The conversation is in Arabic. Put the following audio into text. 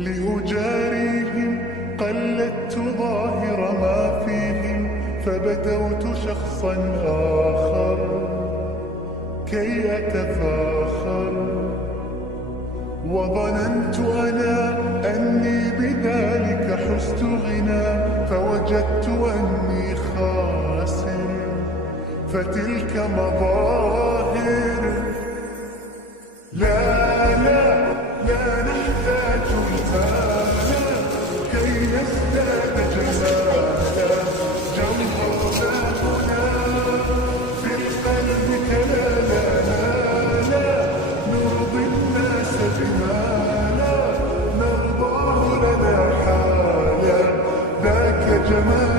لأجاريهم قلدت ظاهر ما فيهم، فبدوت شخصا آخر كي أتفاخر، وظننت أنا أني بذلك حزت غنى، فوجدت أني خاسر، فتلك مظاهر. لا لا لا نحتاج المال كي نزداد جمالا، جمهرنا هنا في القلب كلا لا لا نرضي الناس بما لا نرضاه لنا حالا، ذاك جمال